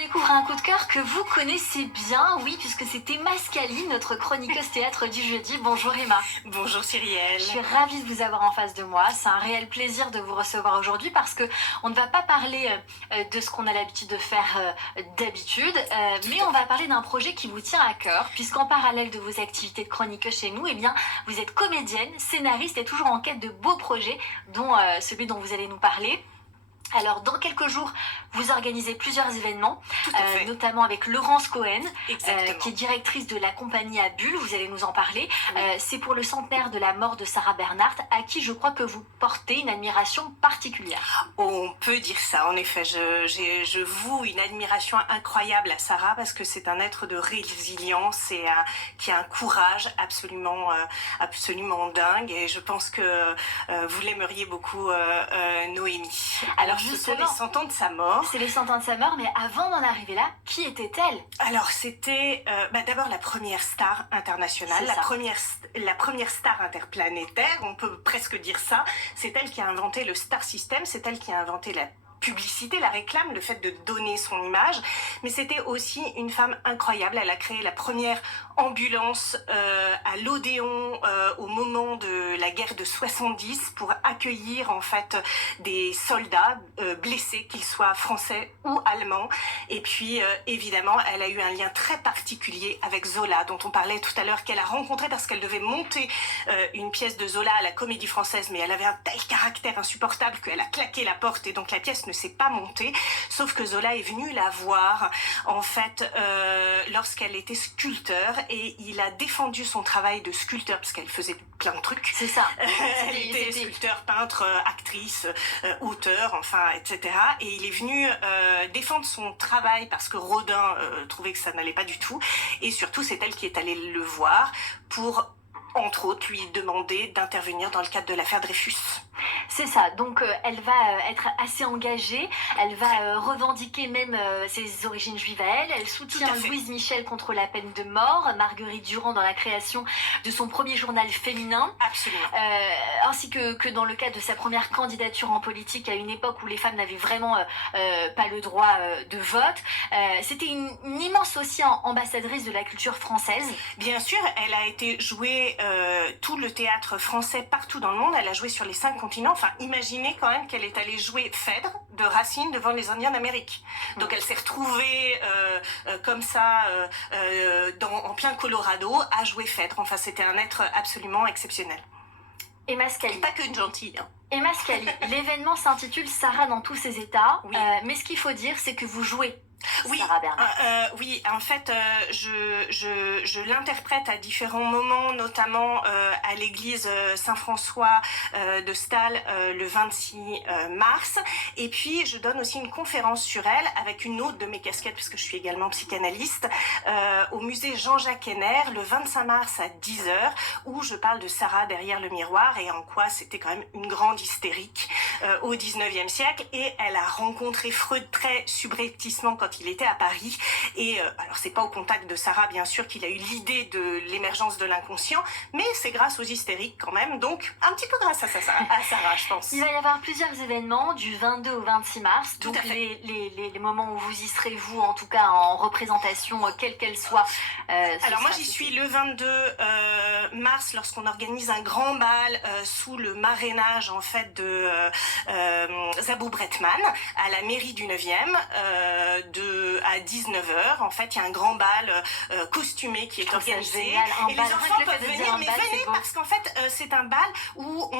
Découvre un coup de cœur que vous connaissez bien, oui, puisque c'est Emma Scali, notre chroniqueuse théâtre du jeudi. Bonjour Emma. Bonjour Cyrielle. Je suis ravie de vous avoir en face de moi. C'est un réel plaisir de vous recevoir aujourd'hui parce que on ne va pas parler de ce qu'on a l'habitude de faire d'habitude, mais on va parler d'un projet qui vous tient à cœur, puisqu'en parallèle de vos activités de chroniqueuse chez nous, eh bien, vous êtes comédienne, scénariste et toujours en quête de beaux projets, dont celui dont vous allez nous parler. Alors, dans quelques jours, vous organisez plusieurs événements, notamment avec Laurence Cohen, qui est directrice de la compagnie à Bulle, vous allez nous en parler. Oui. C'est pour le centenaire de la mort de Sarah Bernhardt, à qui je crois que vous portez une admiration particulière. On peut dire ça, en effet. Je voue une admiration incroyable à Sarah parce que c'est un être de résilience et qui a un courage absolument dingue. Et je pense que vous l'aimeriez beaucoup, Noémie. Alors, ce sont les 100 ans de sa mort. C'est les 100 ans de sa mort, mais avant d'en arriver là, qui était-elle? Alors, c'était d'abord la première star internationale, la première star interplanétaire, on peut presque dire ça. C'est elle qui a inventé le Star System, c'est elle qui a inventé la publicité, la réclame, le fait de donner son image, mais c'était aussi une femme incroyable. Elle a créé la première ambulance à l'Odéon au moment de la guerre de 70 pour accueillir en fait des soldats blessés, qu'ils soient français ou allemands. Et puis évidemment, elle a eu un lien très particulier avec Zola, dont on parlait tout à l'heure, qu'elle a rencontré parce qu'elle devait monter une pièce de Zola à la Comédie Française, mais elle avait un tel caractère insupportable qu'elle a claqué la porte et donc la pièce ne s'est pas montée, sauf que Zola est venu la voir en fait lorsqu'elle était sculpteur et il a défendu son travail de sculpteur parce qu'elle faisait plein de trucs. C'est ça. Elle était sculpteur, peintre, actrice, auteur, enfin, etc. Et il est venu défendre son travail parce que Rodin trouvait que ça n'allait pas du tout. Et surtout, c'est elle qui est allée le voir pour, entre autres, lui demander d'intervenir dans le cadre de l'affaire Dreyfus. C'est ça, donc elle va être assez engagée, elle va revendiquer même ses origines juives à elle, elle soutient Louise Michel contre la peine de mort, Marguerite Durand dans la création de son premier journal féminin. Absolument. Ainsi que dans le cadre de sa première candidature en politique à une époque où les femmes n'avaient vraiment pas le droit de vote. C'était une immense aussi ambassadrice de la culture française. Bien sûr, elle a été jouée tout le théâtre français partout dans le monde, elle a joué sur les 5 continents. Enfin, imaginez quand même qu'elle est allée jouer Phèdre de Racine devant les Indiens d'Amérique. Donc elle s'est retrouvée comme ça en plein Colorado à jouer Phèdre. Enfin, c'était un être absolument exceptionnel. Emma Scali. Pas que une gentille. Hein. Emma Scali, l'événement s'intitule Sarah dans tous ses états, oui. Mais ce qu'il faut dire, c'est que vous jouez. Oui, Sarah Bernhardt. oui, en fait, je l'interprète à différents moments, notamment à l'église Saint-François de Stal le 26 mars. Et puis, je donne aussi une conférence sur elle avec une autre de mes casquettes, puisque je suis également psychanalyste, au musée Jean-Jacques Henner le 25 mars à 10h, où je parle de Sarah derrière le miroir et en quoi c'était quand même une grande hystérique au 19e siècle. Et elle a rencontré Freud très subrepticement quand il était à Paris. Et alors, c'est pas au contact de Sarah, bien sûr, qu'il a eu l'idée de l'émergence de l'inconscient, mais c'est grâce aux hystériques quand même. Donc, un petit peu grâce à Sarah, je pense. Il va y avoir plusieurs événements du 22 au 26 mars. Tout à fait. Les moments où vous y serez, vous, en tout cas, en représentation, quelle qu'elle soit. Alors, moi, j'y suis le 22 mars, lorsqu'on organise un grand bal sous le marrainage, en fait, de Zabou Bretman, à la mairie du 9e, à 19h. En fait, il y a un grand bal costumé qui est organisé. Génial, et les enfants peuvent venir, mais venez parce qu'en fait, c'est un bal où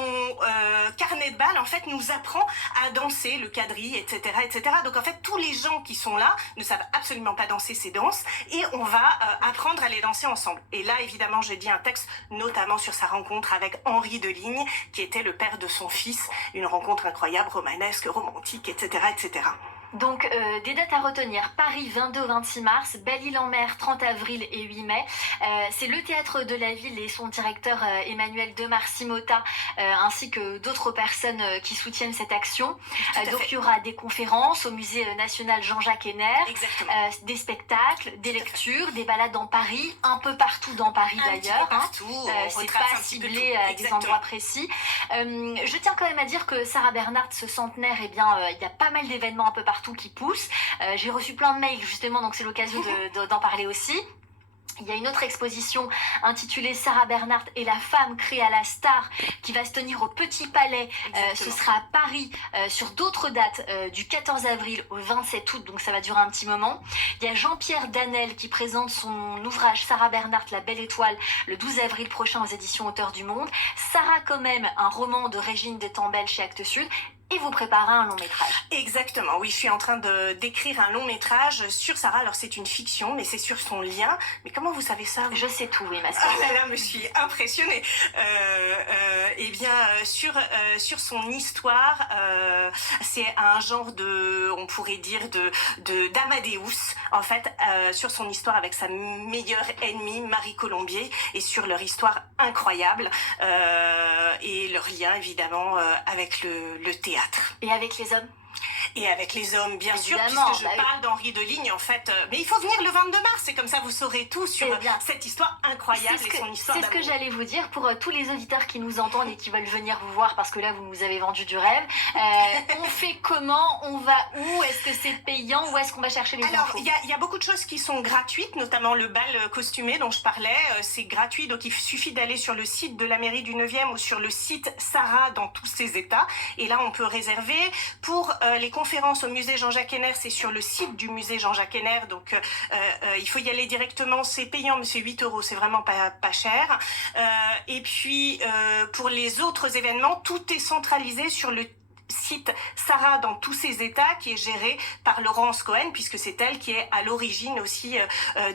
Carnet de bal, en fait, nous apprend à danser le quadrille, etc., etc. Donc, en fait, tous les gens qui sont là ne savent absolument pas danser ces danses et on va apprendre à les danser ensemble. Et là, évidemment, j'ai dit un texte notamment sur sa rencontre avec Henri Deligne, qui était le père de son fils. Une rencontre incroyable, romanesque, romantique, etc., etc. Donc, des dates à retenir. Paris, 22 au 26 mars, Belle-Île-en-Mer, 30 avril et 8 mai. C'est le théâtre de la ville et son directeur Emmanuel Demarcy-Mota, ainsi que d'autres personnes qui soutiennent cette action. Donc, il y aura des conférences au musée national Jean-Jacques Henner, des spectacles, des lectures, des balades dans Paris, un peu partout dans Paris d'ailleurs. C'est pas ciblé à des endroits précis. Je tiens quand même à dire que Sarah Bernhardt, ce centenaire, eh bien, il y a pas mal d'événements un peu partout partout qui pousse. J'ai reçu plein de mails justement, donc c'est l'occasion d'en parler aussi. Il y a une autre exposition intitulée Sarah Bernhardt et la femme créée à la star qui va se tenir au Petit Palais. Ce sera à Paris sur d'autres dates du 14 avril au 27 août, donc ça va durer un petit moment. Il y a Jean-Pierre Danel qui présente son ouvrage Sarah Bernhardt, La Belle Étoile, le 12 avril prochain aux éditions Auteurs du Monde. Sarah quand même, un roman de Régine Détambel chez Actes Sud. Et vous préparez un long métrage. Exactement, oui, je suis en train d'écrire un long métrage sur Sarah. Alors c'est une fiction, mais c'est sur son lien. Mais comment vous savez ça? Je sais tout, oui, ma sœur. Ah là là, je suis impressionnée. Eh bien, sur son histoire, c'est un genre de, on pourrait dire, d'Amadeus, en fait, sur son histoire avec sa meilleure ennemie, Marie Colombier, et sur leur histoire incroyable, et leur lien, évidemment, avec le théâtre. Et avec les hommes? Et avec les hommes, bien évidemment, sûr, puisque je parle d'Henri Deligne, en fait. Mais il faut venir le 22 mars, et comme ça, vous saurez tout sur cette histoire incroyable et son histoire d'amour. C'est ce que j'allais vous dire pour tous les auditeurs qui nous entendent et qui veulent venir vous voir, parce que là, vous nous avez vendu du rêve. On fait comment? On va où? Est-ce que c'est payant? Où est-ce qu'on va chercher les infos? Alors, il y a beaucoup de choses qui sont gratuites, notamment le bal costumé dont je parlais. C'est gratuit, donc il suffit d'aller sur le site de la mairie du 9e ou sur le site Sarah dans tous ses états. Et là, on peut réserver. Pour les conférences au musée Jean-Jacques Henner, c'est sur le site du musée Jean-Jacques Henner, donc il faut y aller directement, c'est payant mais c'est 8 €, c'est vraiment pas cher. Et puis pour les autres événements, tout est centralisé sur le site Sarah dans tous ses états, qui est géré par Laurence Cohen, puisque c'est elle qui est à l'origine aussi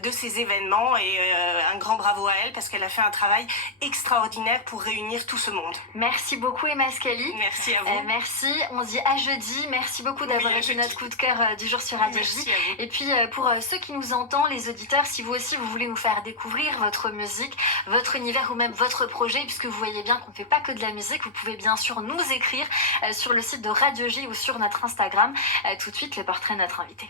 de ces événements, et un grand bravo à elle parce qu'elle a fait un travail extraordinaire pour réunir tout ce monde. Merci beaucoup Emma Scali. Merci à vous. Merci, on se dit à jeudi. Merci beaucoup d'avoir été notre coup de cœur du jour sur Radio J. Et puis pour ceux qui nous entendent, les auditeurs, si vous aussi vous voulez nous faire découvrir votre musique, votre univers ou même votre projet, puisque vous voyez bien qu'on ne fait pas que de la musique, vous pouvez bien sûr nous écrire sur le site de Radio J ou sur notre Instagram. Tout de suite, le portrait de notre invité.